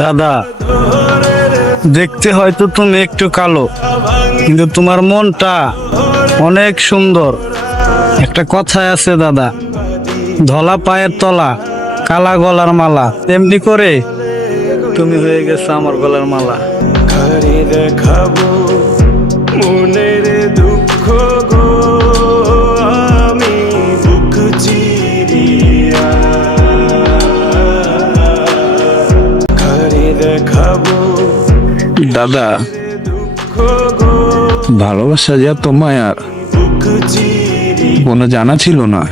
দাদা, দেখতে হয়তো তুমি একটু কালো, কিন্তু তোমার মনটা অনেক সুন্দর। একটা কথায় আছে দাদা, ধলা পায়ের তলা, কালা গলার মালা। তেমনি করে তুমি হয়ে গেছো আমার গলার মালা। ঘরে দেখাবো মনের দুঃখ গো, আমি বুক চিরিয়া ঘরে দেখাবো দাদা, দুঃখ গো, ভালোবাসা যে এত মায়ার বুক চিরিয়া কোনো জানা ছিল না।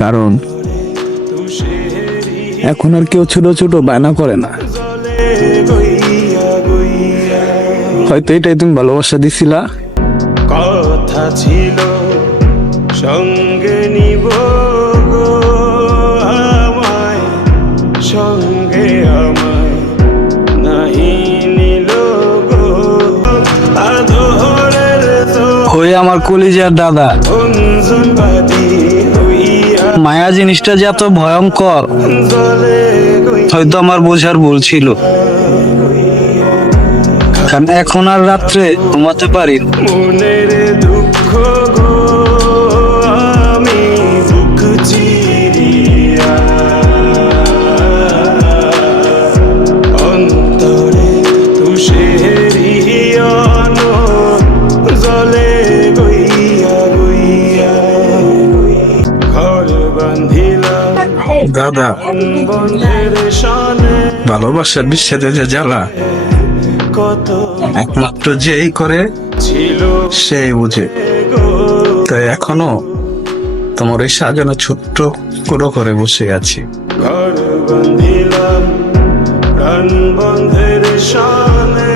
কারণ এখন আর কেউ ছোট ছোট বায়না করে না। গইয়া গইয়া হয়তো এটাই তুমি ভালোবাসা দিছিলা। কথা ছিল সঙ্গে নিব গো, আমায় সঙ্গে আমায় নাহি নিল গো, আদরের তো ওই আমার কলিজার দাদা, অঞ্জনবাদী হইয়া মায়া জিনিসটা যে এত ভয়ঙ্কর জলে হয়তো আমার বোঝার ভুল ছিল। কারণ এখন আর রাত্রে ঘুমাতে পারি না। মনের দুঃখ গো, আমি বুক চিরিয়া অন্তরে তুষেরিয়ন জলে গইয়া গইয়া ঘর বান্ধিলাম দাদা, বন্ধের শানে, ভালোবাসার বিচ্ছেদে যে জ্বালা কত একমাত্র যেই করে ছিল সেই বুঝে। গো, তাই এখনো তোমার এই সাজানো ছোট্ট কুড়ো করে বসে আছি। ঘর বান্ধিলাম প্রাণ বন্ধের শানে,